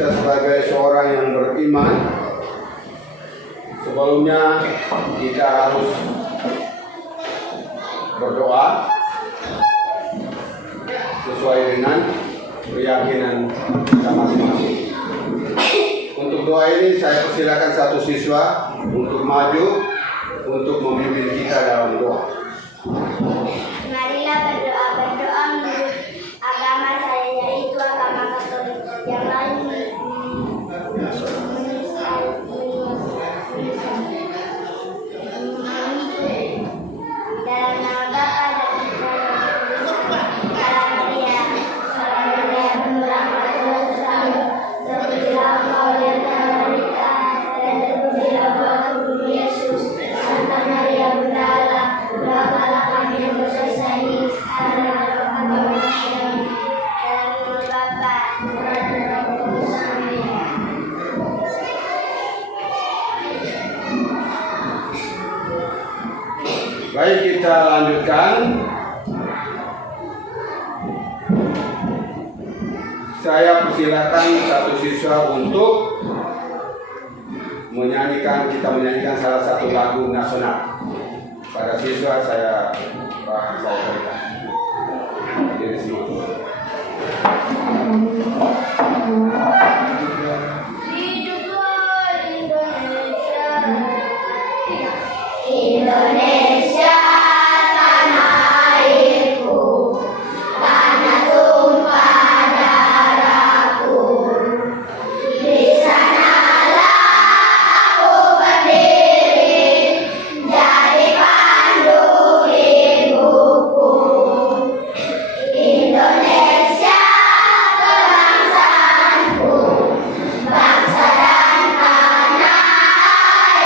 kita sebagai seorang yang beriman, sebelumnya kita harus berdoa sesuai dengan keyakinan kita masing-masing. Untuk doa ini saya persilakan satu siswa untuk maju untuk memimpin kita dalam doa. Marilah berdoa menurut agama saya, yaitu agama Katolik. Yang lain dalam nama Bapa dan Putra dan Roh Kudus. Salam Maria, salam Maria, penuh rahmat Tuhan bersamamu. Terpujilah engkau di antara wanita, dan terpujilah buah tubuhmu Yesus. Santa Maria Bunda Allah, doakanlah kami yang berdosa ini sekarang dan pada waktu kami mati. Dalam nama Bapa, Putra dan Roh Kudus. Amin. Baik, kita lanjutkan. Saya persilakan satu siswa untuk kita menyanyikan salah satu lagu nasional. Pada siswa saya berikan. Jadi semua. Hiduplah Indonesia. Indonesia, tanah airku, tanah tumpah darahku. Di sanalah aku berdiri, jadi pandu hidupku. Indonesia, kebangsaanku, bangsa dan tanah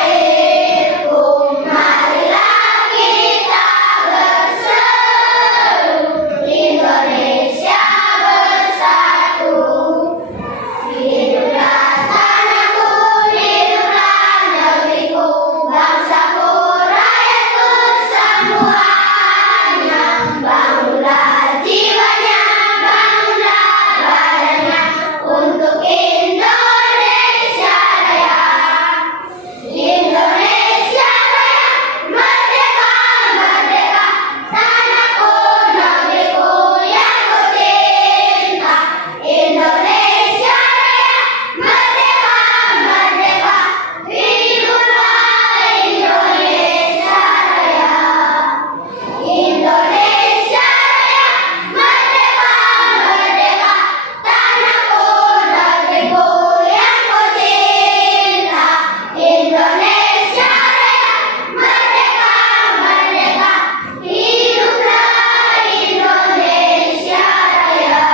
airku. Marilah kita berseru, Indonesia bersatu. Hiduplah tanahku, hiduplah negeriku, bangsaku, rakyatku semuanya. Bangunlah jiwanya, bangunlah badannya, untuk Indonesia Raya. Indonesia Raya, merdeka, merdeka, tanahku, negeriku yang ku cinta. Indonesia Raya, merdeka, merdeka, hiduplah Indonesia Raya. Indonesia Raya, merdeka, merdeka, tanahku, negeriku yang ku cinta. Indonesia Raya, merdeka, merdeka, hiduplah Indonesia Raya.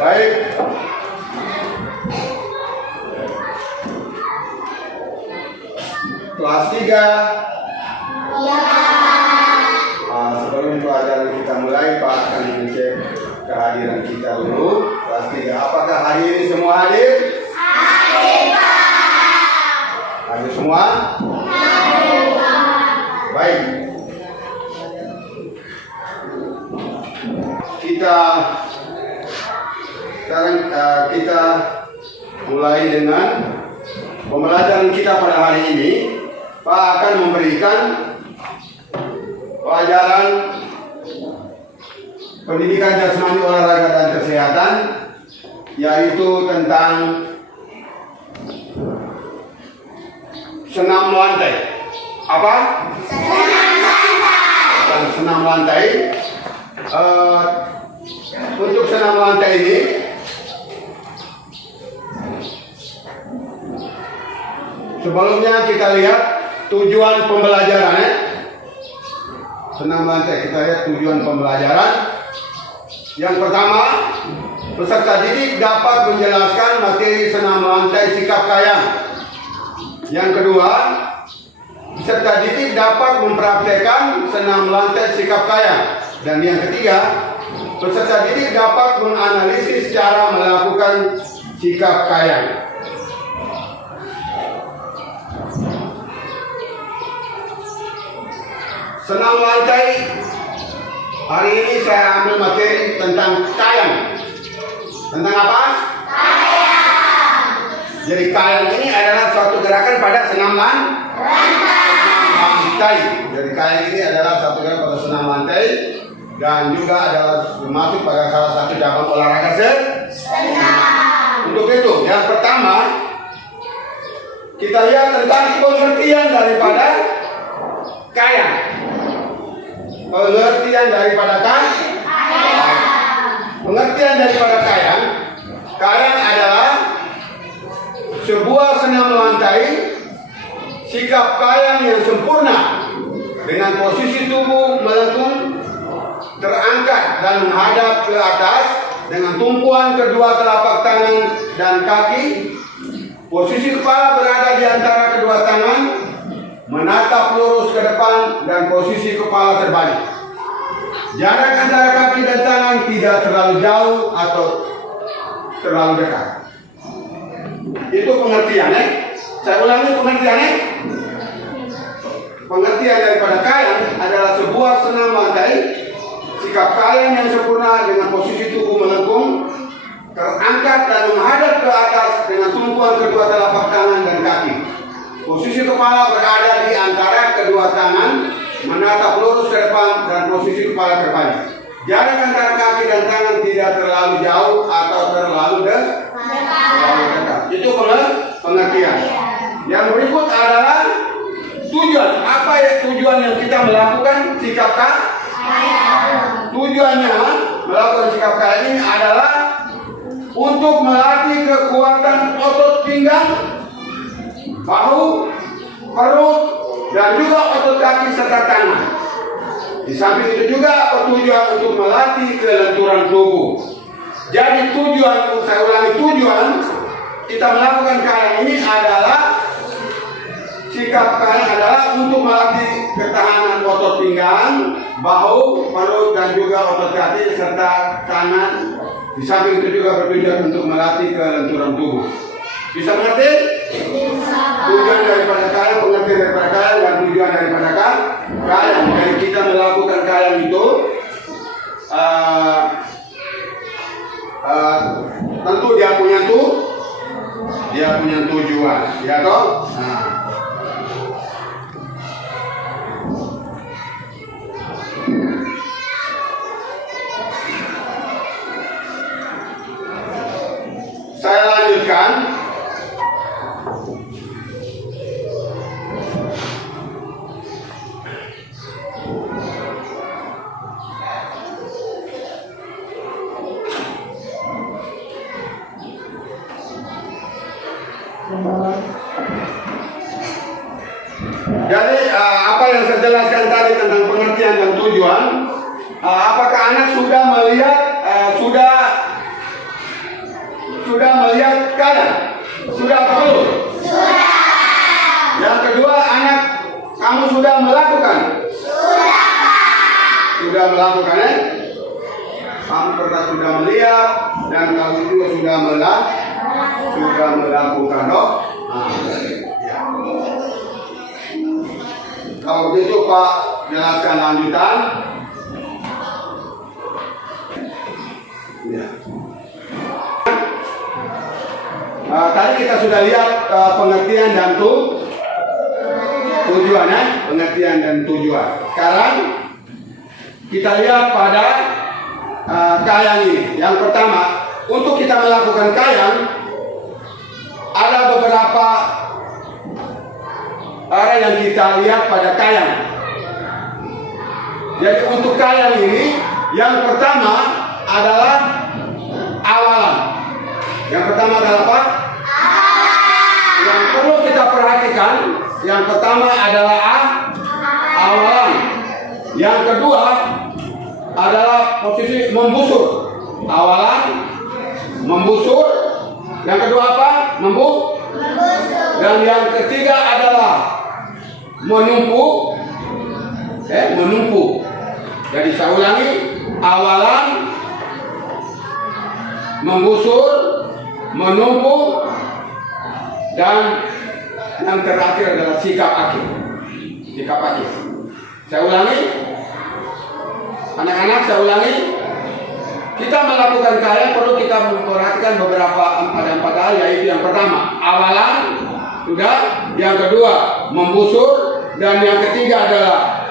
Baik. Kelas 3. Ya. Sebelum pelajaran kita mulai, Pak akan mengecek kehadiran kita dulu. Kelas 3. Apakah hari ini semua hadir? Hadir, Pak. Hadir semua? Hadir, Pak. Baik. Sekarang kita mulai dengan pembelajaran kita pada hari ini. Pak akan memberikan pelajaran pendidikan jasmani, olahraga dan kesehatan, yaitu tentang senam lantai. Apa? Senam lantai. Untuk senam lantai ini, sebelumnya kita lihat tujuan pembelajaran. Senam lantai, kita lihat tujuan pembelajaran. Yang pertama, peserta didik dapat menjelaskan materi senam lantai sikap kayang. Yang kedua, peserta didik dapat mempraktekkan senam lantai sikap kayang. Dan yang ketiga, peserta didik dapat menganalisis cara melakukan sikap kayang. Senam lantai Hari ini saya ambil materi tentang kayang. Tentang apa? Kayang. Jadi kayang ini adalah suatu gerakan pada senam lantai. Jadi kayang ini adalah suatu gerakan pada senam lantai dan juga adalah masuk pada salah satu cabang olahraga senam. Untuk itu, yang pertama kita lihat tentang pengertian daripada kayang. Pengertian daripada kayang. Pengertian daripada kayang. Kayang adalah sebuah senam lantai, sikap kayang yang sempurna dengan posisi tubuh melengkung, terangkat dan menghadap ke atas dengan tumpuan kedua telapak tangan dan kaki. Posisi kepala berada di antara kedua tangan, menatap lurus ke depan dan posisi kepala terbalik. Jarak antara kaki dan tangan tidak terlalu jauh atau terlalu dekat. Itu pengertiannya. Saya ulangi pengertiannya. Pengertian daripada kayang adalah sebuah senam lantai, sikap kayang yang sempurna dengan posisi tubuh melengkung, terangkat dan menghadap ke atas dengan tumpuan kedua telapak tangan dan kaki. Posisi kepala berada di antara kedua tangan, menatap lurus ke depan dan posisi kepala terbalik. Jarak antara kaki dan tangan tidak terlalu jauh atau terlalu dekat. Itu pengertian. Yang berikut adalah tujuan. Apa ya tujuan yang kita melakukan sikap kayang? Tujuannya melakukan sikap kayang ini adalah untuk melatih kekuatan otot pinggang, bahu, perut, dan juga otot kaki serta tangan. Di samping itu juga bertujuan untuk melatih kelenturan tubuh. Jadi tujuan, saya ulangi tujuan kita melakukan kayang ini adalah sikap kayang adalah untuk melatih ketahanan otot pinggang, bahu, perut, dan juga otot kaki serta tangan. Di samping itu juga bertujuan untuk melatih kelenturan tubuh. Bisa mengerti? Tujuan daripada kayang, pengertian daripada kayang, dan tujuan daripada kayang. Jadi kita melakukan kayang itu tentu dia punya tujuan, ya toh? Saya lanjutkan. Jadi apa yang saya jelaskan tadi tentang pengertian dan tujuan, apakah anak sudah melihat sudah melihat kayang? Sudah apa belum? Sudah. Yang kedua, anak kamu sudah melakukan? Sudah. Sudah melakukan ya? Kamu sudah melihat dan kamu juga sudah melakukan dok? Ya. Kalau begitu Pak, jelaskan lanjutan. Ya. Tadi kita sudah lihat pengertian dan tujuannya, pengertian dan tujuan. Sekarang kita lihat pada kayang ini. Yang pertama, untuk kita melakukan kayang ada beberapa arah yang kita lihat pada kayang. Jadi untuk kayang ini, yang pertama adalah awalan. Yang pertama adalah apa? Yang perlu kita perhatikan, yang pertama adalah awalan. Yang kedua adalah posisi membusur. Awalan, membusur. Yang kedua apa? Membusur. Dan yang ketiga adalah menumpuk. Menumpuk. Jadi saya ulangi, awalan, membusur, menumpuk, dan yang terakhir adalah sikap akhir. Sikap akhir. Saya ulangi, Anak-anak, saya ulangi. Kita melakukan karya perlu kita memperhatikan beberapa ada 4 hal, yaitu yang pertama awalan, sudah. Yang kedua membusur, dan yang ketiga adalah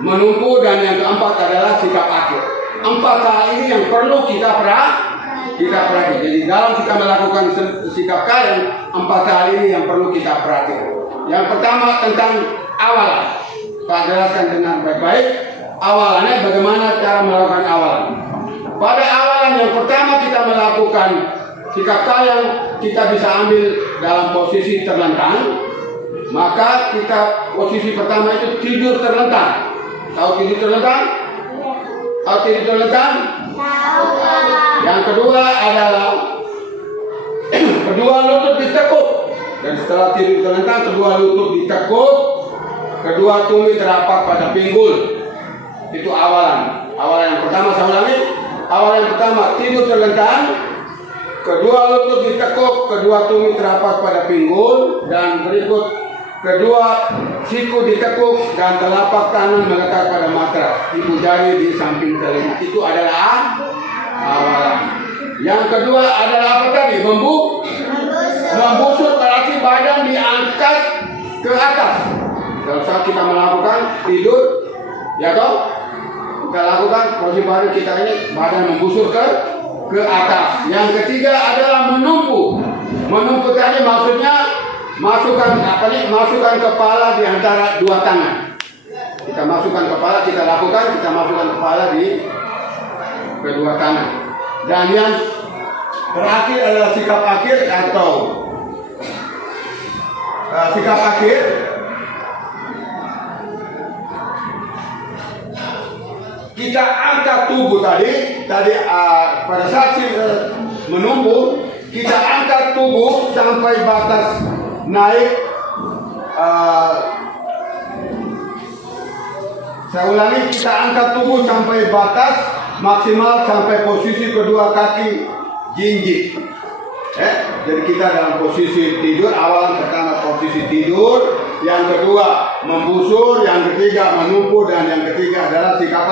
menumpu, dan yang keempat adalah sikap akhir. 4 hal ini yang perlu kita perhatikan. Jadi dalam kita melakukan sikap karya, 4 hal ini yang perlu kita perhatikan. Yang pertama tentang awalan. Pak jelaskan dengan baik-baik. Awalannya bagaimana cara melakukan awalan. Pada awalan yang pertama kita melakukan sikap karya, kita bisa ambil dalam posisi terlentang. Maka kita posisi pertama itu tidur terlentang. Tahu tidur terlentang? Tahu tidur terlentang? Yang kedua adalah kedua lutut ditekuk. Dan setelah tidur terlentang, kedua lutut ditekuk, kedua tumit terapak pada pinggul. Itu awalan. Awalan yang pertama, saya ulangi. Awalan yang pertama tidur terlentang, kedua lutut ditekuk, kedua tumit terapak pada pinggul, dan berikut kedua siku ditekuk dan telapak tangan melekat pada matras. Ibu jari di samping telinga. Itu adalah awalan. Yang kedua adalah apa tadi? Membusur, berarti badan diangkat ke atas. Kalau saat kita melakukan tidur, ya toh, kita lakukan posisi badan kita ini badan membusur ke atas. Yang ketiga adalah menumpu. Menumpu tadi maksudnya masukkan kepala di antara 2 tangan. Kita masukkan kepala, kita lakukan, kita masukkan kepala di kedua tangan. Dan yang terakhir adalah sikap akhir atau sikap akhir. Kita angkat tubuh tadi pada saat menumpu, kita angkat tubuh sampai batas naik. Saya ulangi, kita angkat tubuh sampai batas maksimal sampai posisi kedua kaki jinjit. Jadi kita dalam posisi tidur, awalan pertama posisi tidur, yang kedua membusur, yang ketiga menumpu, dan yang ketiga adalah sikap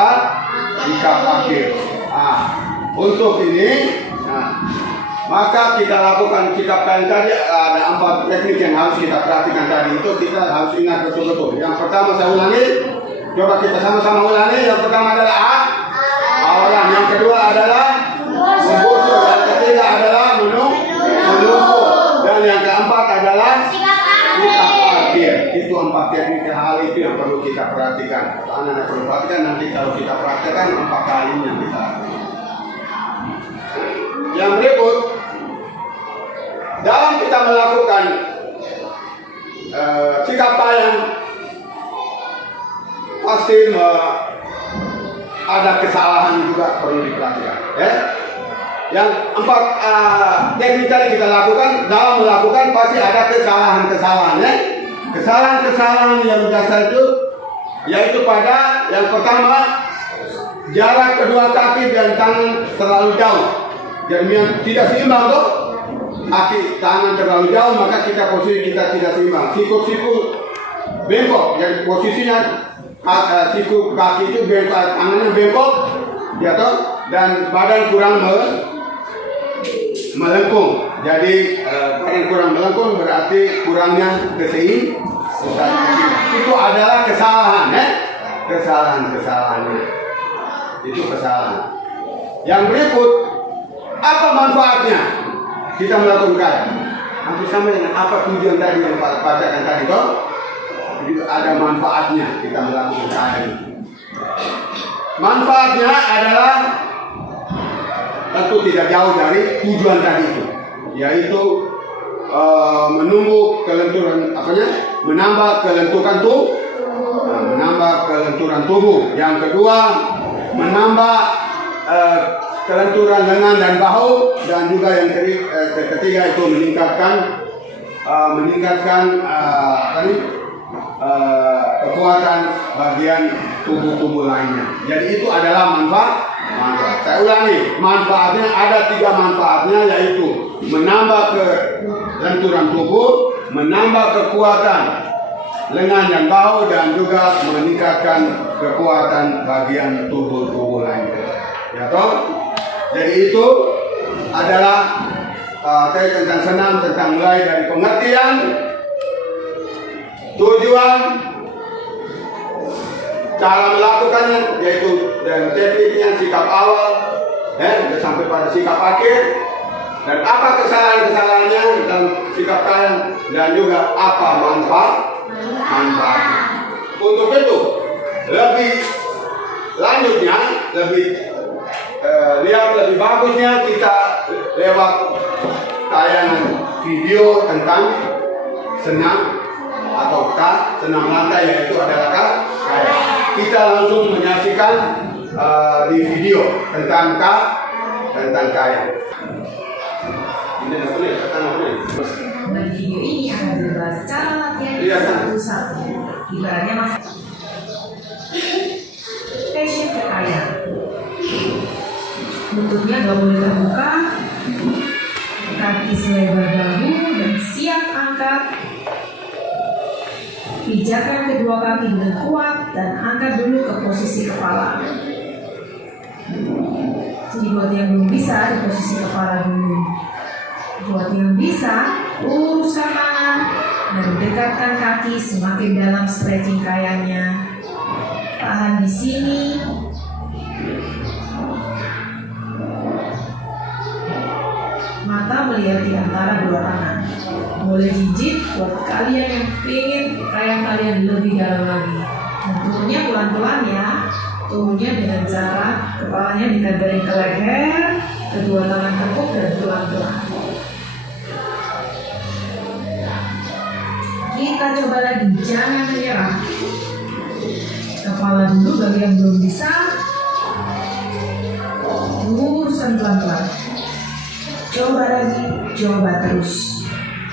akhir. Untuk ini, maka kita lakukan sikap karya tadi. Ada 4 teknik yang harus kita perhatikan tadi. Itu kita harus ingat betul-betul. Yang pertama saya ulangi, coba kita sama-sama ulangi. Yang pertama adalah awalan, yang kedua adalah membusur, yang ketiga adalah menumpu, dan yang keempat adalah sikap akhir. Itu 4 teknik hal itu yang perlu kita perhatikan. Anak-anak perlu perhatikan, nanti kalau kita praktekkan 4 kali yang kita. Yang berikut, dalam kita melakukan sikap karya, pasti ada kesalahan juga perlu diperhatikan. Yang 4 teknik tadi kita lakukan, dalam melakukan pasti ada kesalahan-kesalahan. Kesalahan-kesalahan yang dasar itu yaitu pada yang pertama, jarak kedua kaki dan tangan terlalu jauh. Jadi yang tidak seimbang tuh, kaki tangan terlalu jauh, maka posisi kita tidak seimbang. Siku bengkok, jadi posisinya siku kaki itu bengkok, tangannya bengkok, ya toh, dan badan kurang melengkung. Jadi badan kurang melengkung berarti kurangnya keseimbangan. Itu adalah kesalahan, kesalahannya. Itu kesalahan. Yang berikut, apa manfaatnya kita melakukan karya? Hampir sama dengan apa tujuan tadi yang Pak bacakan tadi, toh? Jadi ada manfaatnya kita melakukan karya. Manfaatnya adalah tentu tidak jauh dari tujuan tadi itu, yaitu menumbuh kelenturan menambah kelenturan tubuh. Yang kedua, menambah kelenturan lengan dan bahu, dan juga yang ketiga itu meningkatkan kekuatan bagian tubuh lainnya. Jadi itu adalah manfaat. Saya ulangi, manfaatnya ada 3 manfaatnya, yaitu menambah kelenturan tubuh, menambah kekuatan lengan dan bahu, dan juga meningkatkan kekuatan bagian tubuh lainnya. Ya toh? Jadi itu adalah tentang senam, tentang mulai dari pengertian, tujuan, cara melakukannya, yaitu dan tekniknya, sikap awal, sampai pada sikap akhir, dan apa kesalahan-kesalahannya dalam sikap kalian, dan juga apa manfaat. Untuk itu lebih lanjutnya, lebih bagusnya kita lewat tayangan video tentang senam ataukah senam lantai, yaitu adalah kaya. Kita langsung menyaksikan di video tentang kaya. Ini apa nih? Di video ini akan dibahas cara latihan satu-satu. Ibaratnya mas passion ke kaya. Bentuknya gak boleh terbuka, kaki selebar bahu dan siap angkat. Pijakan kedua kaki dengan kuat dan angkat dulu ke posisi kepala. Jadi buat yang belum bisa, di posisi kepala dulu. Buat yang bisa, luruskan tangan dan dekatkan kaki semakin dalam stretching kayanya. Tahan di sini. Mata melihat di antara dua tangan. Boleh jijik buat kalian yang ingin kayak kalian lebih dalam lagi. Dan turunnya pelan-pelan ya. Turunnya dengan cara kepalanya ditempelin ke leher, kedua tangan tekuk dan pelan-pelan. Kita coba lagi, jangan menyerah. Kepala dulu bagi yang belum bisa. Luruskan pelan-pelan. Coba lagi, coba terus.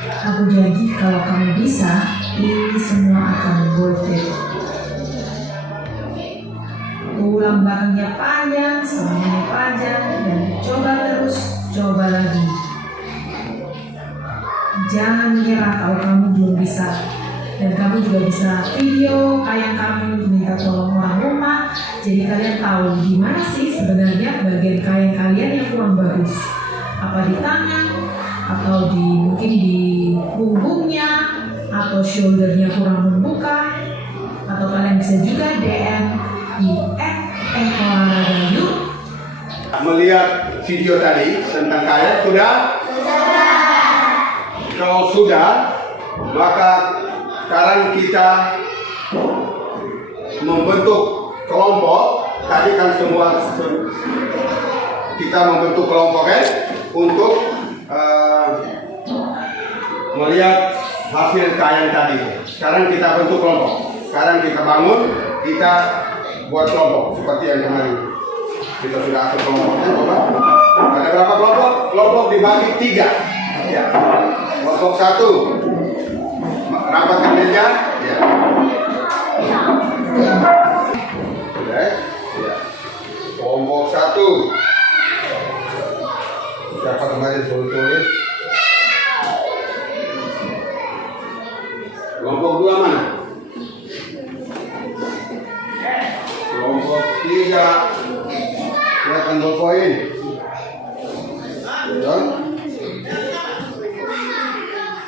Aku janji kalau kamu bisa, ini semua akan worth it. Tulang belakangnya panjang, semuanya panjang, dan coba terus, coba lagi. Jangan menyerah kalau kamu belum bisa. Dan kamu juga bisa video kayak kamu minta tolong orang rumah. Jadi kalian tahu gimana sih sebenarnya bagian kayak kalian yang kurang bagus. Apa di tangan, atau mungkin di punggungnya, atau shouldernya kurang membuka, atau kalian bisa juga DM di @olahraga. Melihat video tadi tentang kaya sudah? Kalau sudah, maka sekarang kita membentuk kelompok. Tadi kan semua kita membentuk kelompok untuk melihat hasil kajian tadi. Sekarang kita bentuk kelompok. Sekarang kita bangun, kita buat kelompok seperti yang kemarin. Kita sudah atur kelompoknya, coba. Ada berapa kelompok? Kelompok dibagi 3. Ya. Kelompok 1 rapatkan meja. Ya. Sudah. Ya. Kelompok 1. Siapa kemarin tulis? Kelompok 2 mana? Kelompok 3. Kelihatan poin. Betul?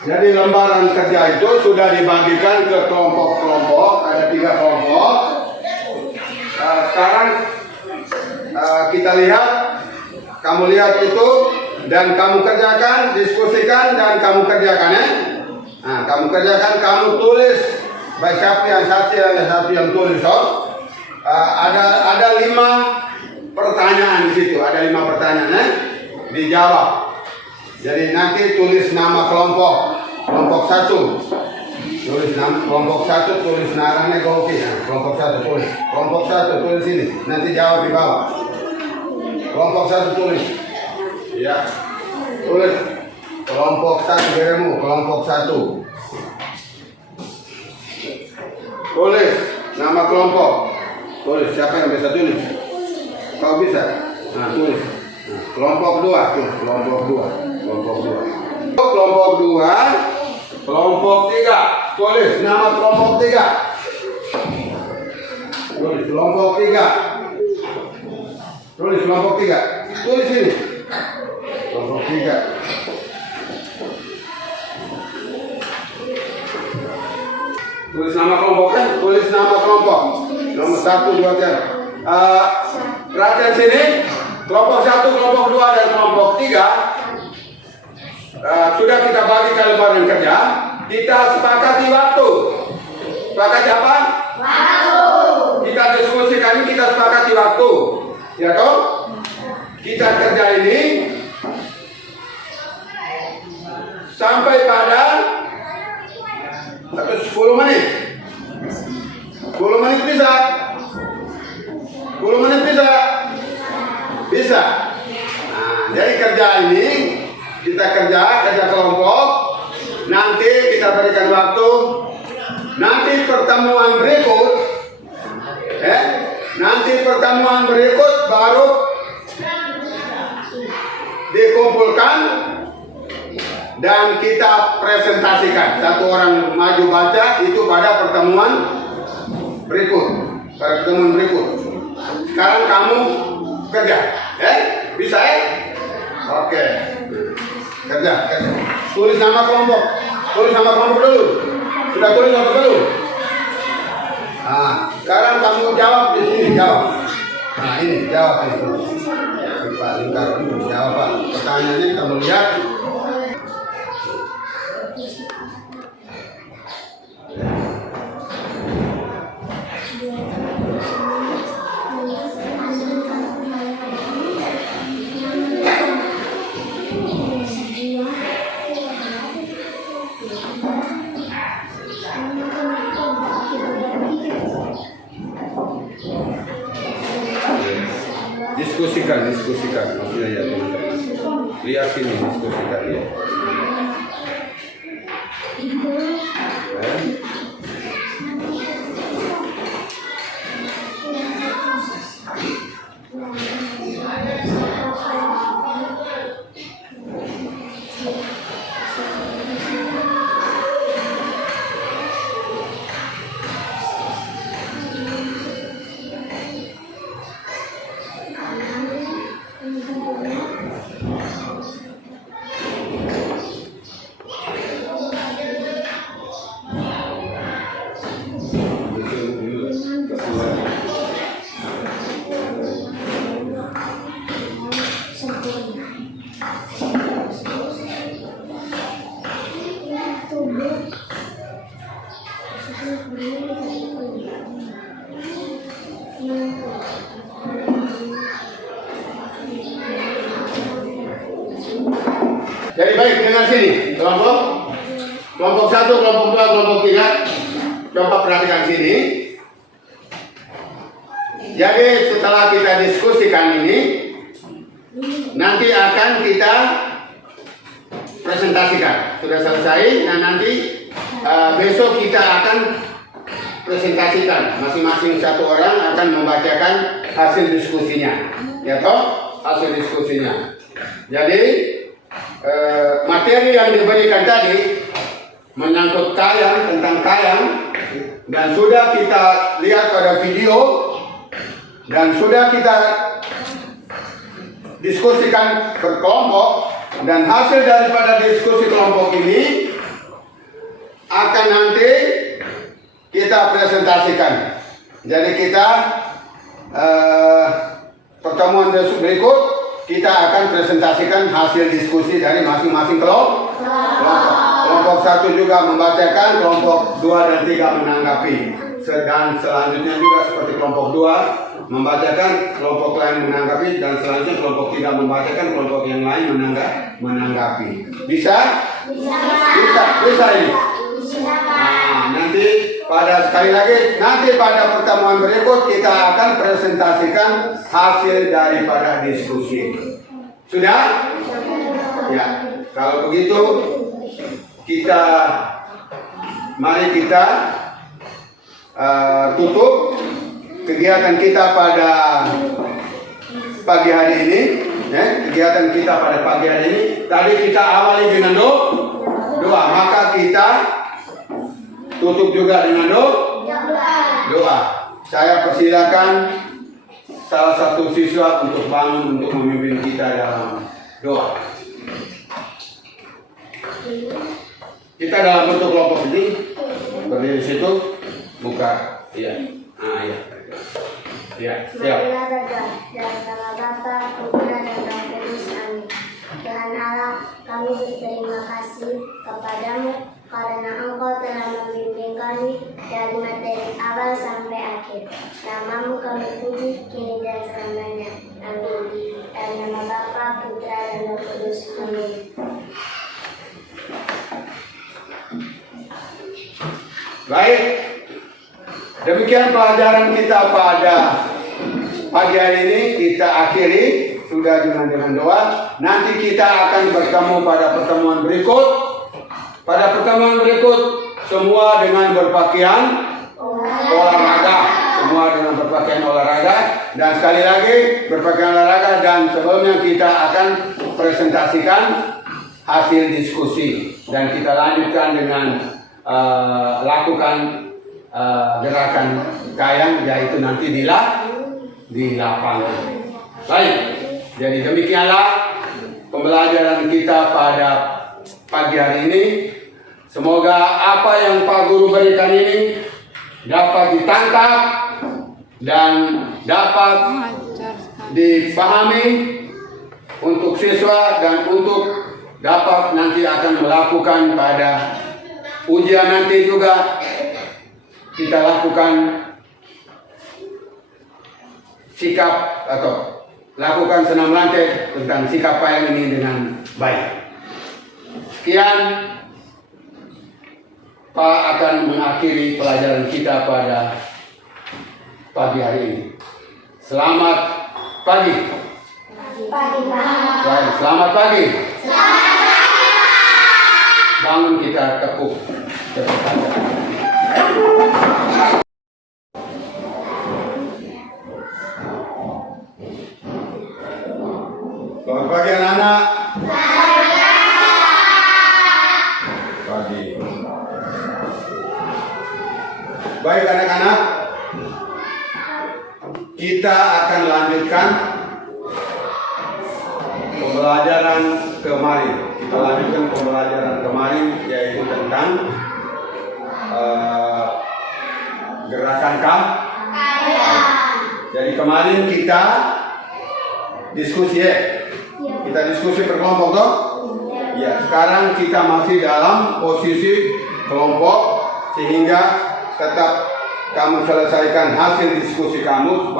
Jadi lembaran kerja itu sudah dibagikan ke kelompok-kelompok. Ada 3 kelompok. Sekarang kita lihat. Kamu lihat itu dan kamu kerjakan, diskusikan dan kamu kerjakan ya. Nah, kamu kerjakan, kamu tulis. Baik satu yang tulis. Ada 5 pertanyaan di situ. Ada 5 pertanyaan ya. Dijawab. Jadi nanti tulis nama kelompok. Kelompok 1. Tulis nama kelompok 1, tulis narangnya goki. Nah, kelompok 1 tulis. Kelompok 1 tulis ini. Nanti jawab di bawah. Kelompok 1 tulis. Ya. Tulis. Kelompok 1 beremu, kelompok 1. Tulis nama kelompok. Tulis, siapa yang bisa tulis? Kau bisa? Nah, tulis. Nah, kelompok 2, tulis. Kelompok 2. Kelompok 2. Kelompok 2. Kelompok 3. tulis nama kelompok 3. Tulis kelompok 3. Tulis kelompok 3. Tulis ini. Kelompok 3. Tulis nama kelompok kan? Tulis nama kelompok. Nomor 1, 2, 3. Perhatian sini. Kelompok 1, kelompok 2, dan kelompok 3. Sudah kita bagi ke lembaran kerja. Kita sepakati waktu. Sepakati apa? Waktu. Kita diskusikan ini, kita sepakati waktu. Ya toh? Kita kerja ini sampai pada 10 menit. 10 menit bisa? 10 menit bisa? Bisa. Nah, jadi kerja ini kita kerja kelompok. Nanti kita berikan waktu. Nanti pertemuan berikut, nanti pertemuan berikut baru dikumpulkan dan kita presentasikan. Satu orang maju baca itu pada pertemuan berikut. Pada pertemuan berikut. Sekarang kamu kerja, bisa ya? Oke. Kerja. Tulis nama kelompok. Tulis nama kelompok dulu. Sudah tulis apa belum? Nah, sekarang kamu jawab di sini, jawab. Nah, ini jawab itu. Pak Lingkar itu jawab, Pak. Pertanyaannya kamu lihat. Diskusikan maksudnya ya teman-teman. Lihat sini, diskusikan ya. Jadi baik, dengar sini, kelompok 1, kelompok 2, kelompok 3. Coba perhatikan sini. Jadi setelah kita diskusikan ini, nanti akan kita presentasikan. Sudah selesai, dan nanti besok kita akan presentasikan. Masing-masing satu orang akan membacakan hasil diskusinya. Ya toh, hasil diskusinya. Jadi materi yang diberikan tadi menyangkut kayang, tentang kayang, dan sudah kita lihat pada video dan sudah kita diskusikan berkelompok, dan hasil daripada diskusi kelompok ini akan nanti kita presentasikan. Jadi kita pertemuan berikut kita akan presentasikan hasil diskusi dari masing-masing kelompok. Kelompok 1 juga membacakan, kelompok 2 dan 3 menanggapi. Dan selanjutnya juga seperti kelompok 2 membacakan, kelompok lain menanggapi, dan selanjutnya kelompok 3 membacakan, kelompok yang lain menanggapi. Bisa ini. Nah, nanti sekali lagi, nanti pada pertemuan berikut kita akan presentasikan hasil daripada diskusi. Sudah? Ya, kalau begitu mari kita tutup kegiatan kita pada pagi hari ini. Kegiatan kita pada pagi hari ini tadi kita awali dengan doa, maka kita Tutup juga dengan doa. Saya persilakan salah satu siswa untuk bangun untuk memimpin kita dalam doa. Kita dalam bentuk kelompok ini berdiri di situ, buka, iya, iya, iya, siap. Marilah berdoa dalam nama Bapa, Putra, dan Roh Kudus. Amin. Tuhan Allah, kami berterima kasih kepadamu karena Engkau telah membimbing kami dari materi awal sampai akhir. Namamu kami puji kini dan selamanya. Amin. Dalam nama Bapa, Putra, dan Roh Kudus. Amin. Baik, demikian pelajaran kita pada pagi hari ini. Kita akhiri sudah dengan doa. Nanti kita akan bertemu pada pertemuan berikut. Pada pertemuan berikut semua dengan berpakaian olahraga. Semua dengan berpakaian olahraga. Dan sekali lagi berpakaian olahraga. Dan sebelumnya kita akan presentasikan hasil diskusi. Dan kita lanjutkan dengan lakukan gerakan kayang, yaitu nanti di lapangan. Baik, jadi demikianlah pembelajaran kita pada pagi hari ini. Semoga apa yang Pak Guru berikan ini dapat ditangkap dan dapat dipahami untuk siswa dan untuk dapat nanti akan melakukan pada ujian nanti juga. Kita lakukan sikap atau lakukan senam lantai tentang sikap payung ini dengan baik. Sekian, Pak akan mengakhiri pelajaran kita pada pagi hari ini. Selamat pagi. Baik, selamat pagi. Bangun kita tepuk. Selamat pagi anak-anak. Pagi. Baik anak-anak, kita akan lanjutkan pembelajaran kemarin. Kita lanjutkan pembelajaran kemarin, yaitu tentang gerakan kayang. Jadi kemarin kita diskusi ya. Kita diskusi berkelompok toh? Ya, sekarang kita masih dalam posisi kelompok sehingga tetap kamu selesaikan hasil diskusi kamu,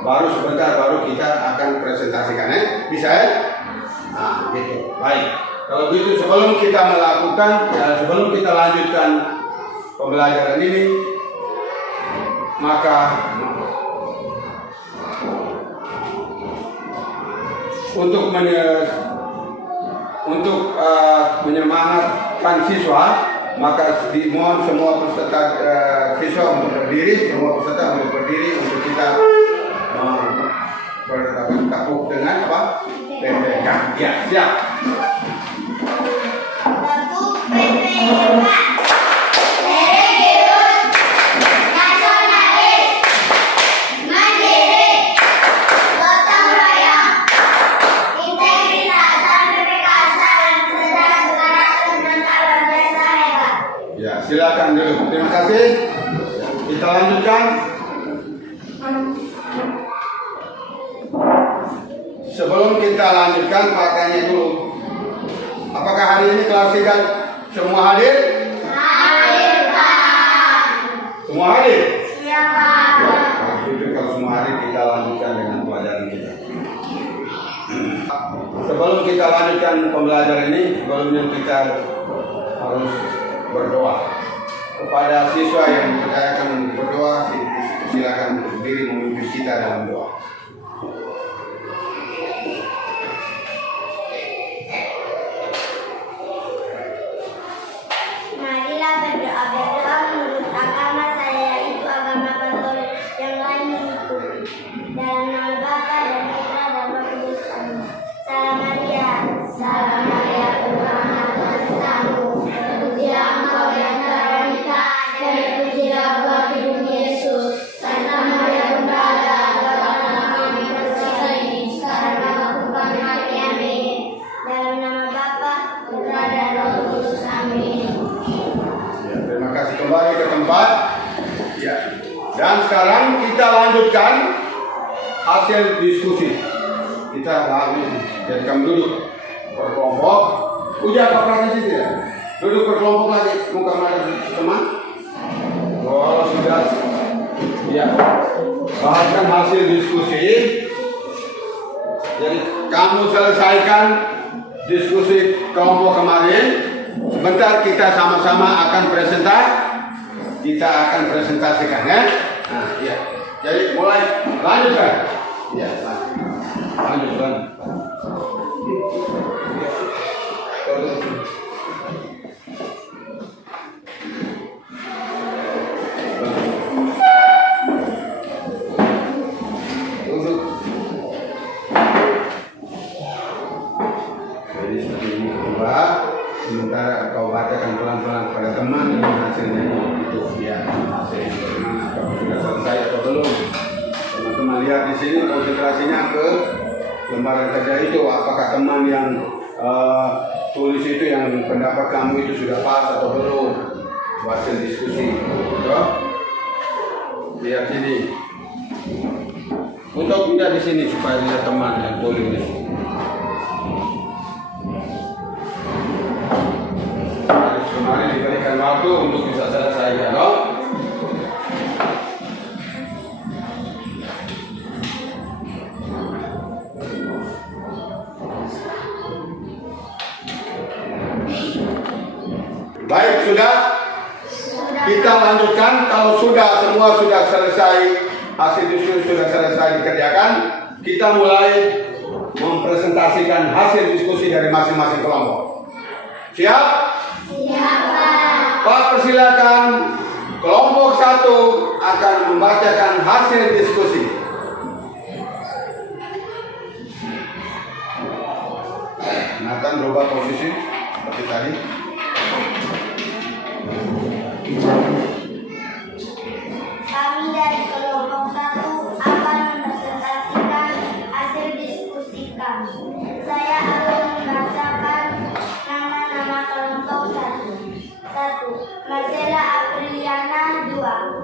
baru sebentar baru kita akan presentasikan ya. Bisa ya? Nah, gitu. Baik. Kalau gitu sebelum kita melakukan, sebelum kita lanjutkan pembelajaran ini, maka untuk menyemangatkan siswa, maka dimohon semua peserta siswa untuk berdiri, untuk kita bertepuk dengan apa? PPK. Ya, siap. Tepuk PPK. Religius, nasionalis, mandiri, gotong royong, integritas, perpisahan, sedang sekarang dan luar biasa hebat. Ya, silakan dulu. Terima kasih. Kita lanjutkan. Sebelum kita lanjutkan, Pak tanya dulu. Apakah hari ini kelas 3 semua hadir? Hadir, Pak. Semua hadir? Siapa? Nah, itu kalau semua hadir, kita lanjutkan dengan pelajaran kita. Sebelum kita lanjutkan pembelajaran ini, sebelumnya kita harus berdoa. Kepada siswa yang akan berdoa, silakan berdiri memimpin kita dalam doa. Marilah berdoa menurut agama saya, yaitu agama Katolik, yang lain mengikuti. Dalam nama Bapa dan Putra dan Roh Kudus. Amin. Salam Maria, penuh rahmat, Tuhan sertamu. Terpujilah Engkau di antara wanita, sekarang kita lanjutkan hasil diskusi. Kita jadi kamu duduk berkelompok. Udah apa praktis itu ya? Duduk berkelompok lagi. Mau kemana teman? Kalau sudah, ya. Bahaskan hasil diskusi. Jadi kamu selesaikan diskusi kelompok kemarin. Sebentar kita sama-sama akan presentasikan ya. Nah, iya. Jadi mulai lanjutkan. Ya, lanjutkan. Jadi seperti ini kedua. Sementara kau bacakan pelan-pelan kepada teman ini hasilnya itu ya hasilnya apakah sudah selesai atau belum. Teman-teman lihat di sini konsentrasinya ke lembaran kerja itu, apakah teman yang tulis itu yang pendapat kamu itu sudah pas atau belum. Hasil diskusi ya. Lihat sini untuk pindah di sini supaya lihat teman yang tulis. Kemarin diberikan waktu untuk bisa selesaikan, no? Baik, sudah? Kita lanjutkan. Kalau semua sudah selesai, hasil diskusi sudah selesai dikerjakan, kita mulai mempresentasikan hasil diskusi dari masing-masing kelompok. Siap? Pak, persilakan. Kelompok 1 akan membacakan hasil diskusi. Nathan berubah posisi seperti tadi. Kami dari kelompok 1 akan mempresentasikan hasil diskusi kami. Saya akan membacakan nama-nama kelompok 1. Marcella Apriliana 2,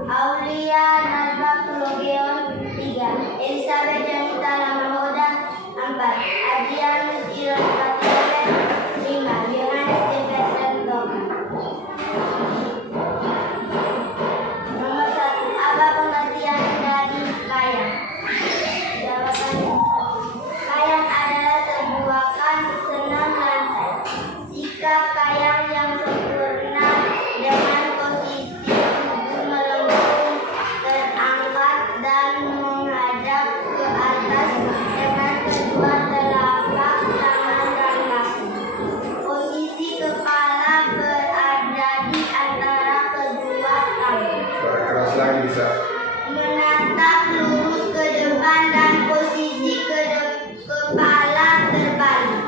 Aulia Najwa Tulogeon 3, Elizabeth Janita Lamahoda 4, Adrianus Iron Patrialet 5, Johannes Jefferson Doka. Nomor 1, apa pengertian dari kayang? Jawabannya, kayang adalah sebuah senam lantai. Sikap kayang yang sempurna dengan posisi tubuh melengkung, terangkat dan menghadap ke atas dengan kedua telapak tangan rangkas. Posisi kepala berada di antara kedua tangan. Suara keras lagi bisa. Menatap lurus ke depan dan posisi kepala terbalik.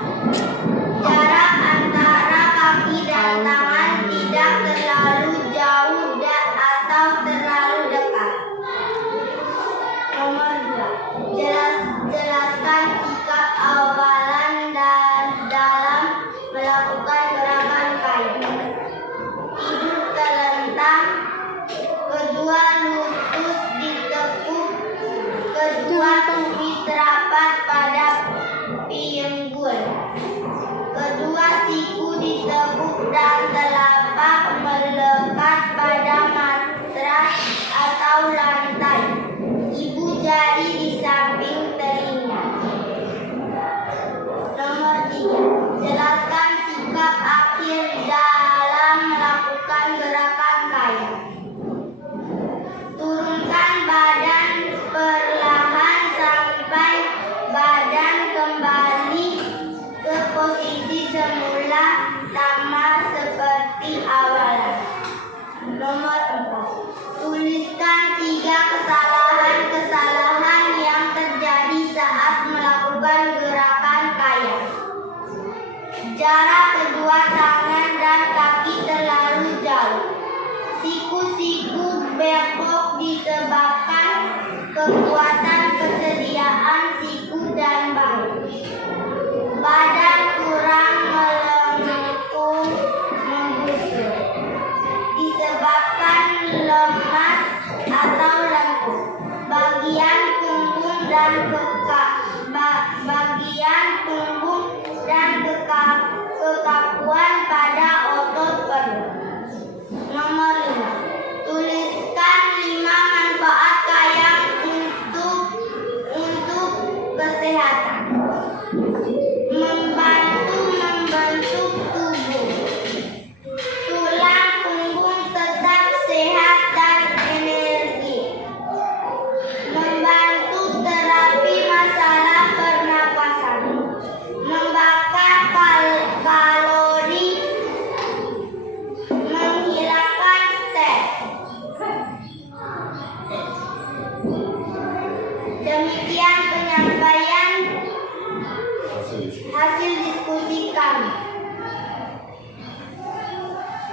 Jarak antara kaki dan tangan tidak terlalu jauh atau terlalu dekat. Nomor 2. Jelaskan sikap awalan dalam melakukan gerakan kayang. Tidur terlentang, kedua lutut ditekuk, kedua tumit rapat pada pinggul, kedua siku ditekuk dan telapak melekat pada matras atau lantai. Ibu jari di samping telinga. Nomor 3. Jelaskan sikap akhir dalam melakukan gerakan kayang. Turunkan badan perlahan sampai badan kembali ke posisi semula sama seperti awalan. Nomor 4. Tuliskan 3 kesalahan yang terjadi saat melakukan gerakan kayang. Jarak kedua tangan dan kaki terlalu jauh. Siku-siku bengkok disebabkan kekuatan kesediaan siku dan bahu. Badan kurang melengkung membusuk disebabkan lemas atau lentur.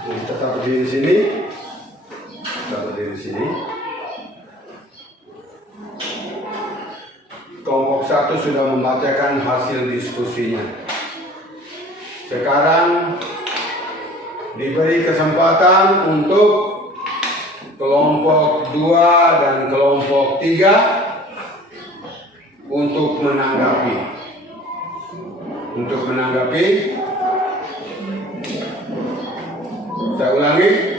Tetap berdiri di sini. Tetap berdiri di sini. Kelompok 1 sudah membacakan hasil diskusinya. Sekarang diberi kesempatan untuk kelompok 2 dan kelompok 3 untuk menanggapi. Saya ulangi.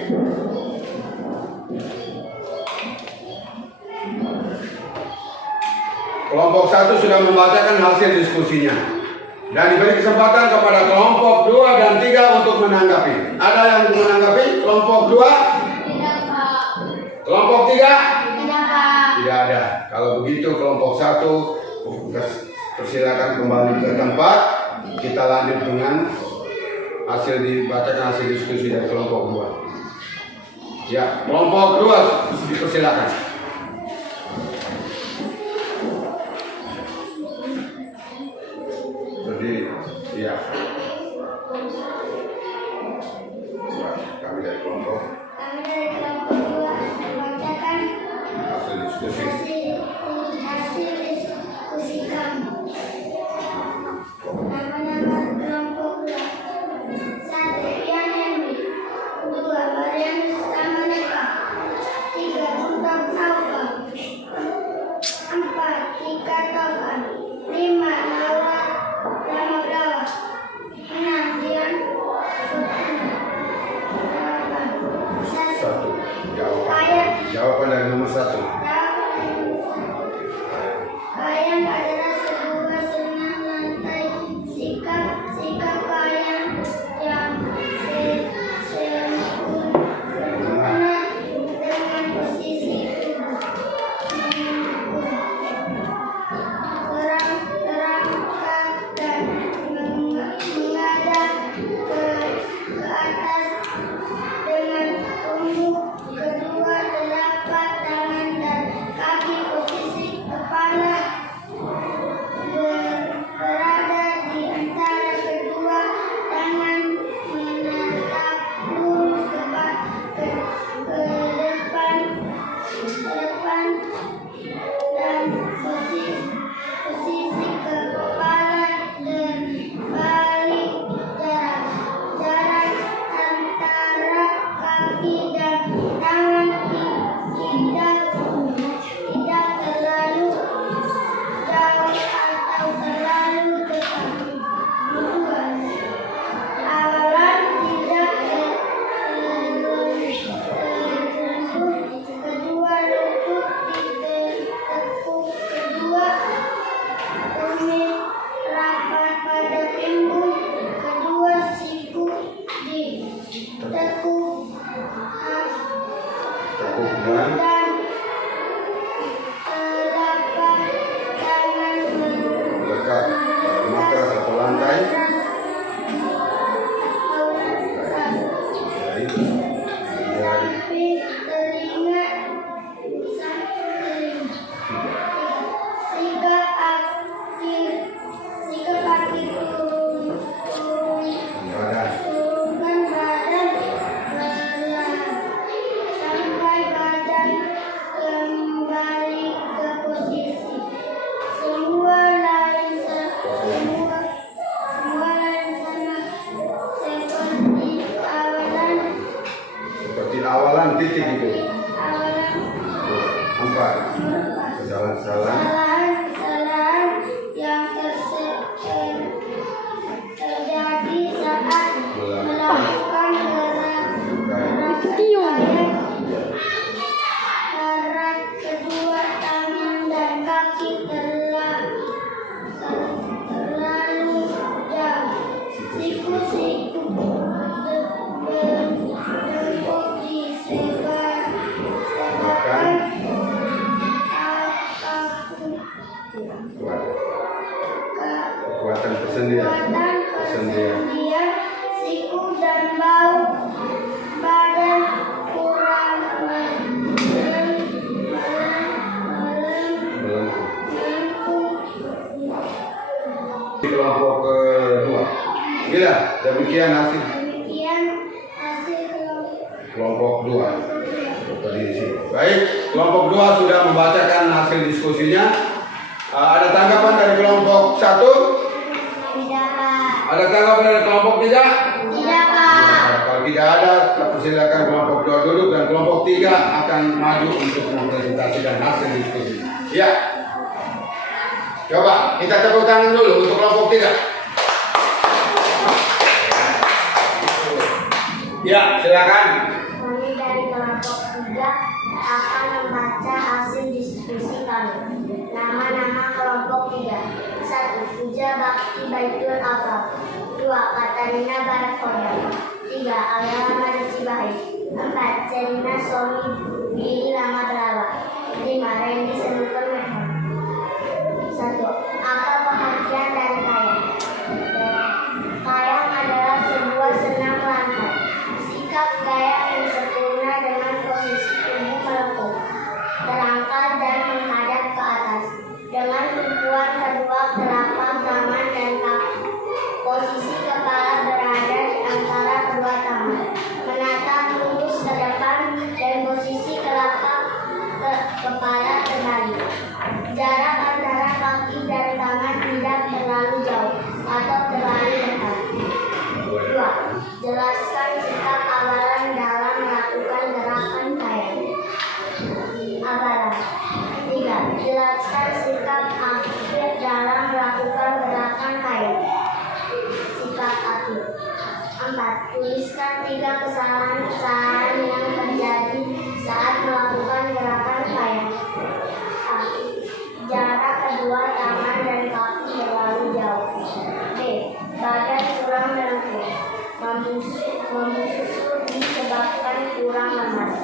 Kelompok 1 sudah membacakan hasil diskusinya dan diberi kesempatan kepada kelompok 2 dan 3 untuk menanggapi. Ada yang menanggapi? Kelompok 2? Tidak, Pak. Kelompok 3? Tidak, Pak. Tidak ada. Kalau begitu kelompok 1 persilakan kembali ke tempat. Kita lanjut dengan dibacakan hasil diskusi dari kelompok 2. Ya, kelompok 2 dipersilakan. Berdiri. Ya. Kami dari kelompok Kami dari kelompok 2 membacakan hasil diskusi. hasil diskusi kami. Nama-nama kelompok 2. 1. Ian Henry. 2. Marianus Tamaneka. 3. Gustaf Alfa. 4. Tika Taufan. 5. Laura Ramagrawa. 6. Dian Fortuna. 8. 1. Jawaban dari nomor 1. Kayang adalah sebuah senam lantai sikap kayang yang sempurna dengan posisi terangkat dan menghadap ke atas dengan punggung kedua, telapak tangan dan kaki posisi kepala berada di antara kedua tangan, menatap lurus ke depan dan posisi kepala berbalik, jarak antara kaki dan tangan tidak terlalu jauh atau terlalu dekat. 2. Awalan tidak terlembut, kedua lutut ditekuk, kedua tumit rapat pada pinggul, kedua siku ditekuk Dan dan telapak tangan lekat mata atau lantai. Dari telinga. 3 kaki badan. turunkan badan perlahan sampai badan kembali ke posisi. Semua lain sama Seperti awalan titik itu. awalan 4. Kesalahan-kesalahan kesalahan yang terjadi saat melakukan gerak kedua tangan dan kaki terlalu jauh. Siku-siku berbentuk disebarkan kekuatan persendirian. Siku dan bau badan kurang melengkung. Di kelompok kedua. Bila demikian hasil Demikian hasil 2. Berdiri sini. Baik, kelompok 2 sudah membacakan hasil diskusinya. Ada tanggapan dari kelompok 1? Tidak, Pak. Ada tanggapan dari kelompok 3? Tidak, Pak. Kalau tidak ada, persilakan kelompok 2 duduk dan kelompok 3 akan maju untuk mempresentasikan hasil diskusi. Ya. Coba kita tepuk tangan dulu untuk kelompok 3. Ya, silakan. Kami dari kelompok 3 akan membaca hasil diskusi kami. Nama-nama kelompok 3. 1. Puja Bakti Baitul Afaf. 2. Katarina Barakoda. 3. Ayala Marici Bahid. 4. Serina Somi Billy Lamadrawa. 5. Randy Senukun Mehon. 1. Apa pengertian dari kayang? Kayang adalah sebuah senam lantai. Sikap kayang yang sempurna dengan posisi tubuh melengkung, terangkat dan menghadap ke atas, dengan tumpuan kedua telapak tangan dan kaki. Posisi kepala berada di antara kedua tangan, menatap lurus ke depan, dan posisi telapak kepala terbalik. Jarak antara kaki dan tangan tidak terlalu jauh atau terlalu dekat. 2. Jelaskan sikap abalan dalam melakukan gerakan kayang. Abalan. 3. Jelaskan sikap akhir dalam melakukan gerakan kayang. Sikap akhir. 4. Tuliskan 3 kesalahan-kesalahan yang terjadi saat melakukan gerakan kayang. A. Jarak kedua tangan dan kaki terlalu jauh. B. Badan kurang melengkung, membusuk disebabkan kurang lemas,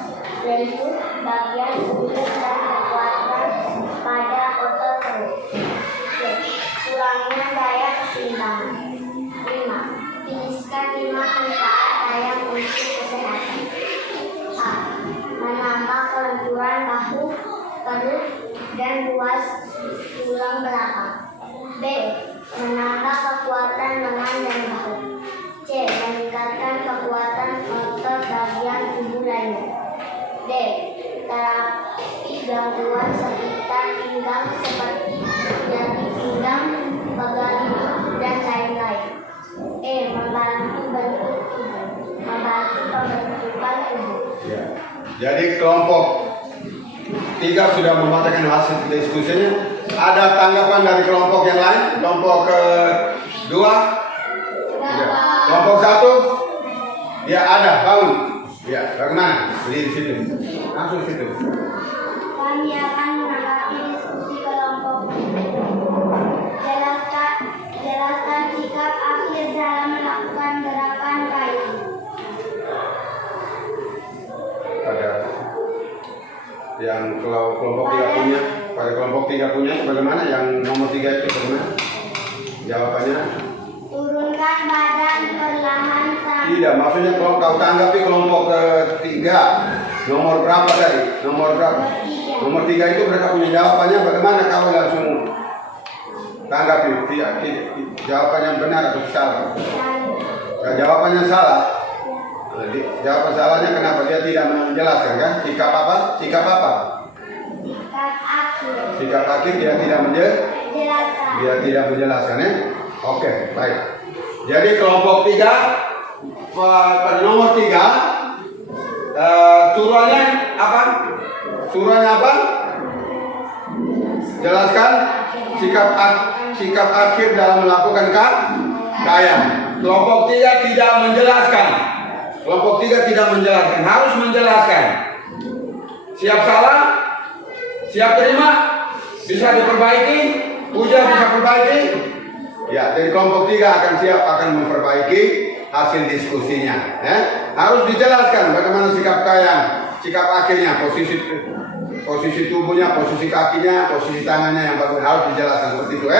yaitu bagian sulit dan kekuatan pada otot perut. C. Kurangnya daya keseimbangan. 5. Tuliskan 5 manfaat kayang untuk kesehatan. A. Menambah kelenturan bahu, perut, dan ruas tulang belakang. B. Menambah kekuatan lengan dan bahu. C. Meningkatkan kekuatan otot bagian tubuh lainnya. D. Terapi gangguan sekitar pinggang seperti nyeri pinggang, pegal lutut, dan lain-lain. E. Membantu bentuk tubuh, membantu pembentukan tubuh. Ya. Jadi kelompok 3 sudah membacakan hasil diskusinya. Ada tanggapan dari kelompok yang lain? Kelompok kedua? Ya. Kelompok 1? Ya ada, bangun. Ya, bagaimana? Berdiri di situ. Langsung situ. Kami akan menanggapi diskusi kelompok. Jelaskan sikap akhir dalam melakukan gerakan kayang. Ada yang kelompok 3 punya, pada kelompok 3 punya bagaimana? Yang nomor 3 itu bagaimana? Jawabannya? Turunkan badan perlahan sampai. Tidak, maksudnya kalau kau tanggapi kelompok ketiga, nomor berapa tadi? Nomor berapa? Nomor 3 itu mereka punya jawabannya, bagaimana kau langsung tanggapi? Jawabannya benar atau salah? Nah, jawabannya salah. Jadi, jawaban salahnya kenapa? Dia tidak menjelaskan kan? Sikap apa? Sikap apa? Sikap akhir. Sikap akhir dia tidak Jelaskan. dia tidak menjelaskan ya? Oke, baik. Jadi kelompok 3 pada nomor 3 suruhannya apa? Suruhannya apa? Jelaskan sikap akhir dalam melakukan kayang. Kelompok 3 tidak menjelaskan. Kelompok 3 tidak menjelaskan, harus menjelaskan. Siap salah? Siap terima? Bisa diperbaiki? Puja bisa perbaiki? Ya, jadi kelompok 3 akan siap akan memperbaiki hasil diskusinya. Ya. Harus dijelaskan bagaimana sikap kayang, sikap akhirnya, posisi tubuhnya, posisi kakinya, posisi tangannya yang bagus harus dijelaskan seperti itu.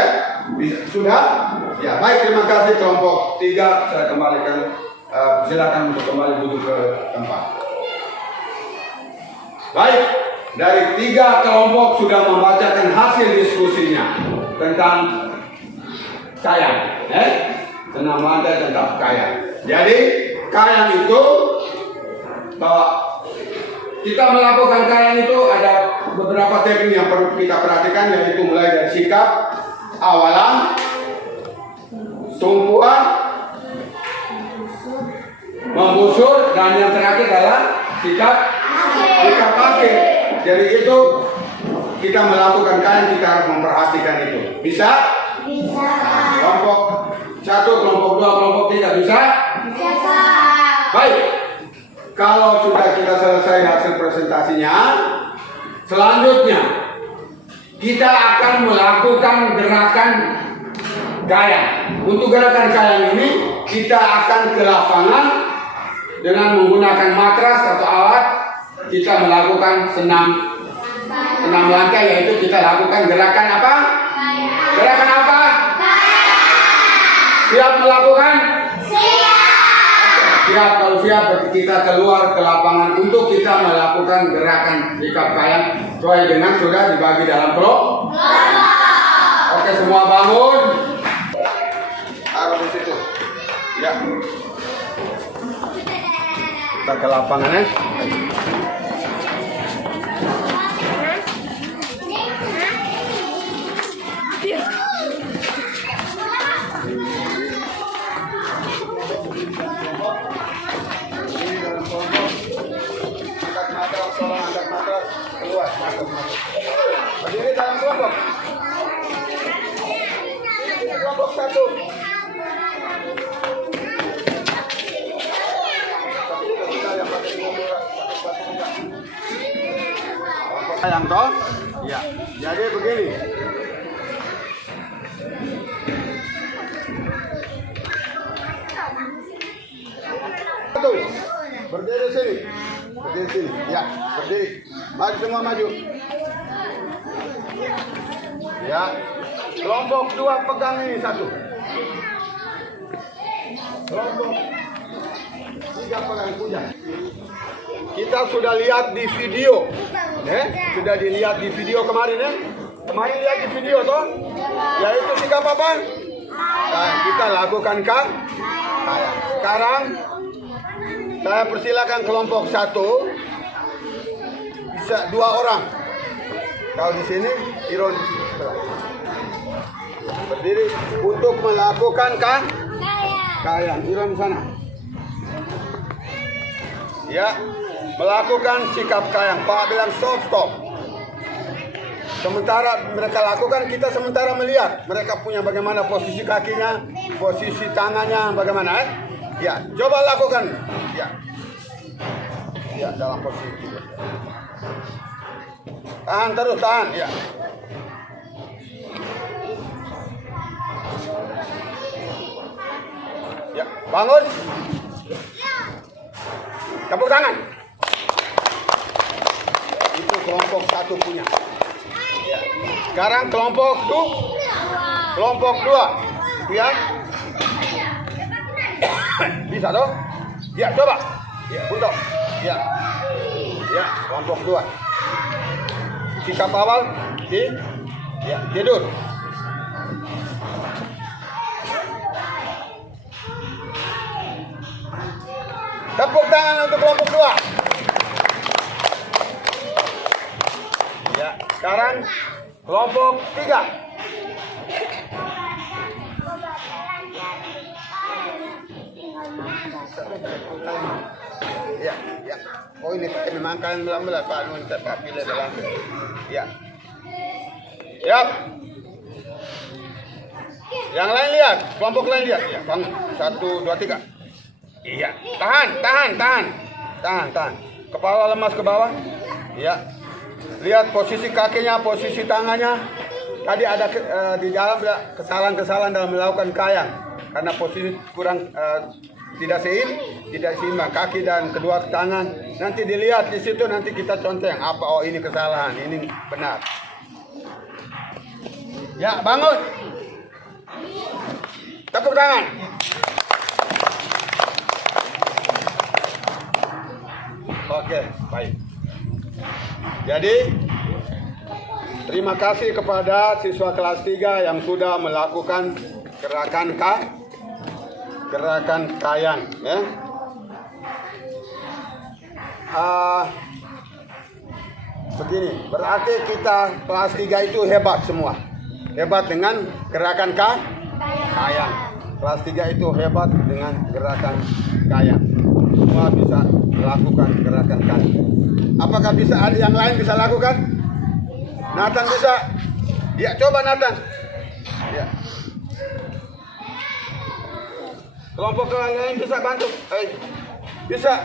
Sudah? Ya, baik, terima kasih kelompok 3. Saya kembalikan. Silakan untuk kembali duduk ke tempat. Baik, dari 3 kelompok sudah membacakan hasil diskusinya tentang kayang, senam lantai tentang kayang. Jadi kayang itu bahwa kita melakukan kayang itu ada beberapa teknik yang perlu kita perhatikan, yaitu mulai dari sikap, awalan, tumpuan, membusur, dan yang terakhir adalah sikap akhir. Jadi itu kita melakukan kayang, kita harus memperhatikan itu. Bisa? Bisa. Kelompok 1, kelompok 2, kelompok 3 bisa? Bisa. Baik. Kalau sudah kita selesai hasil presentasinya, selanjutnya kita akan melakukan gerakan kayang. Untuk gerakan kayang ini kita akan ke lapangan dengan menggunakan matras atau alat. Kita melakukan senam lantai, yaitu kita lakukan gerakan apa? Gerakan apa? Siap melakukan? Siap. Kalau siap berarti kita keluar ke lapangan untuk kita melakukan gerakan sikap kayang sesuai dengan sudah dibagi dalam kelompok. Oke, semua bangun. Taruh di situ. Ya. Kita ke lapangan ya. Berdiri dalam kelompok. Kelompok 1. Yang toh? Ya. Jadi begini. Satu. Berdiri sini. Berdiri sini. Ya, berdiri. Maju semua maju. Ya. Kelompok 2 pegang ini 1. Kelompok 3 pegang puja. Kita sudah lihat di video. Sudah dilihat di video kemarin ya. Kemarin lihat di video toh? Yaitu sikap apa? Nah, kita lakukan kayang. Sekarang saya persilakan kelompok 1 bisa 2 orang. Kalau di sini, Iron di sini. Berdiri untuk melakukan kayang. Iron di sana. Ya, melakukan sikap kayang. Pak bilang stop. Sementara mereka lakukan, kita sementara melihat mereka punya bagaimana posisi kakinya, posisi tangannya bagaimana ya, coba lakukan. Ya, dalam posisi itu. Tahan terus, tahan ya. Ya, bangun. Tepuk tangan. Itu kelompok 1 punya. Ya. Sekarang kelompok 2. Ya. Bisa toh? Ya, coba. Ya, untuk. Ya. Ya, kelompok 2. Sikap awal ya, tidur. Tepuk tangan untuk kelompok 2. Ya, sekarang kelompok 3. Ya. Oh ini memang kan belah Pak Nun tak pilih dalam. Ya. Siap. Yang lain lihat, kelompok lain lihat. Ya, bangun. 1, 2, 3. Iya, tahan. Kepala lemas ke bawah. Ya. Lihat posisi kakinya, posisi tangannya. Tadi ada di dalam kesalahan-kesalahan dalam melakukan kayang karena posisi kurang tidak seimbang kaki dan kedua tangan. Nanti dilihat di situ, nanti kita conteng apa, oh ini kesalahan, ini benar. Ya, bangun. Tepuk tangan. Oke, baik. Jadi terima kasih kepada siswa kelas 3 yang sudah melakukan gerakan kayang ya. begini, berarti kita kelas 3 itu hebat semua. Hebat dengan gerakan kayang. Kelas 3 itu hebat dengan gerakan kayang. Semua bisa melakukan gerakan kayang. Apakah bisa ada yang lain bisa lakukan? Nathan bisa? Ya, coba Nathan. Ya. Kelompok lain bisa bantu? Bisa.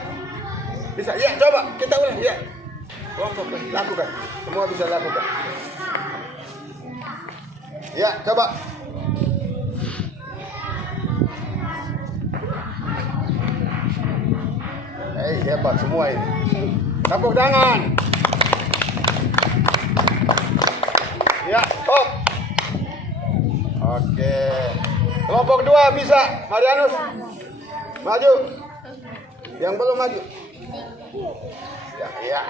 Bisa. Ya, coba kita ulang. Ya. Kelompok lakukan. Semua bisa lakukan. Ya, coba. Hebat semua ini. Tepuk tangan. Ya, stop. Oke. Kelompok 2 bisa. Marianus. Maju. Yang belum maju. Ya.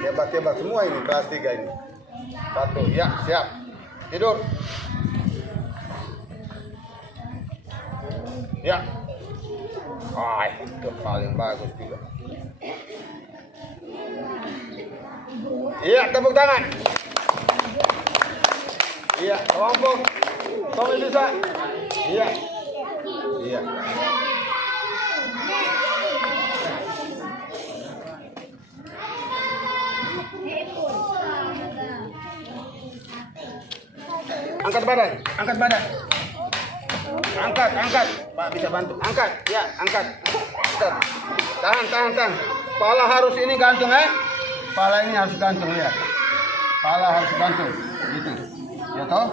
Hebat semua ini kelas 3 ini. 1. Ya, siap. Tidur. Ya. Itu paling bagus juga. Iya, tepuk tangan. Iya, kelompok. Tommy bisa. Iya. Angkat badan. Angkat. Pak bisa bantu. Angkat. Ya, angkat. Tahan. Kepala harus ini gantung, Kepala ini harus gantung, lihat. Kepala harus gantung. Gitu. Ya toh?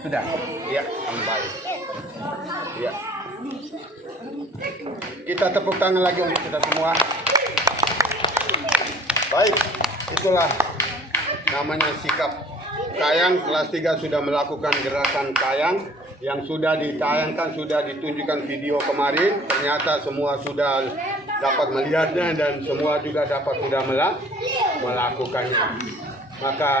Sudah. Ya, kembali. Ya. Kita tepuk tangan lagi untuk kita semua. Baik, itulah namanya sikap kayang. Kelas 3 sudah melakukan gerakan kayang yang sudah ditayangkan, sudah ditunjukkan video kemarin. Ternyata semua sudah dapat melihatnya dan semua juga dapat sudah melakukannya. Maka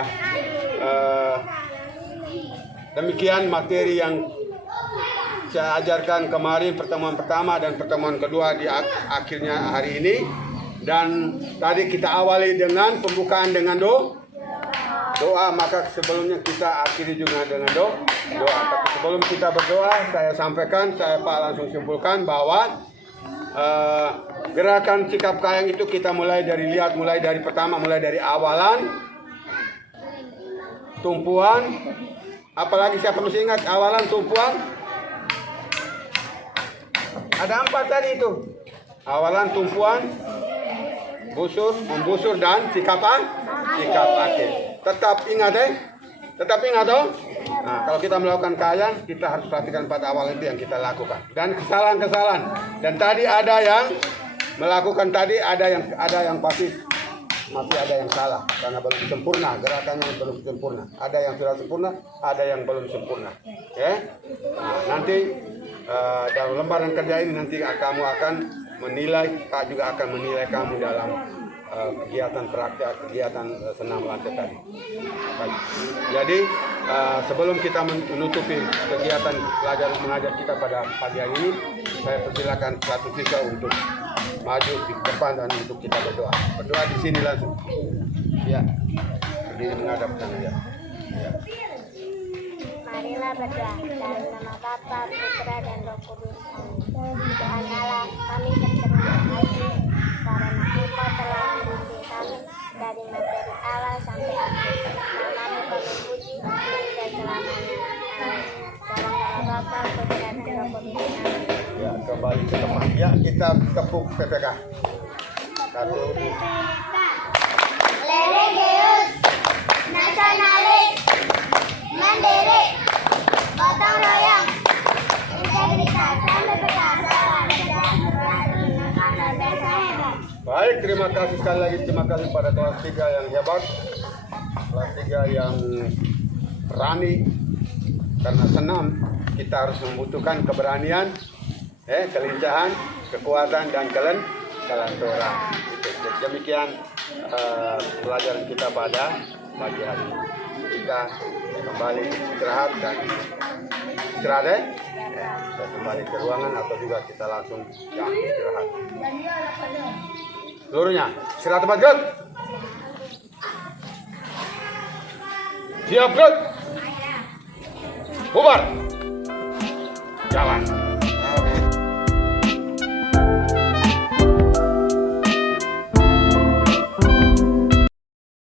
demikian materi yang saya ajarkan kemarin, pertemuan pertama dan pertemuan kedua di akhirnya hari ini. Dan tadi kita awali dengan pembukaan dengan doa, maka sebelumnya kita akhiri juga dengan doa. Tapi sebelum kita berdoa, saya sampaikan, saya Pak langsung simpulkan bahwa gerakan sikap kayang itu kita mulai dari pertama, mulai dari awalan, tumpuan, apalagi siapa mesti ingat awalan, tumpuan, ada 4 tadi itu, awalan, tumpuan, membusur dan sikap akhir. Tetap ingat toh. Nah, kalau kita melakukan kayang, kita harus perhatikan 4 awal itu yang kita lakukan. Dan kesalahan. Dan tadi ada yang melakukan ada yang pasti masih ada yang salah karena belum sempurna, gerakannya belum sempurna. Ada yang sudah sempurna, ada yang belum sempurna. Nah, nanti dalam lembaran kerja ini nanti kamu akan menilai, Kak juga akan menilai kamu dalam kegiatan praktek, kegiatan senam lantai tadi. Baik. Jadi sebelum kita menutupi kegiatan belajar mengajar kita pada pagi hari ini, saya persilakan satu siswa untuk maju di depan dan untuk kita berdoa. Berdoa di sini langsung. Ya. Berdiri menghadap sana ya. Marilah berdoa dalam nama Bapa, Putra, dan Roh Kudus. Amin. Tuhan Allah, kami berterima kasih karena Engkau telah membimbing kami dari materi awal sampai akhir. Namamu kami puji hingga selamanya. Amin. Dalam nama Bapa, Putra, dan Roh Kudus. Amin. Ya, kembali ke tempat. Ya, kita tepuk PPK. 1. Religius, nasionalis, mandiri, gotong royong, integritas, dan kebebasan, dan bangsa hebat. Baik, terima kasih sekali lagi. Terima kasih pada kelas 3 yang hebat, kelas 3 yang berani. Karena senam kita harus membutuhkan keberanian, kelincahan, kekuatan, dan kelenturan. Demikian pelajaran kita pada pagi hari ini. Kita kembali istirahat dan istirahat ya. Kita kembali ke ruangan atau juga kita langsung istirahat. Seluruhnya istirahat tempat gerak. Siap gerak. Bubar. Jalan.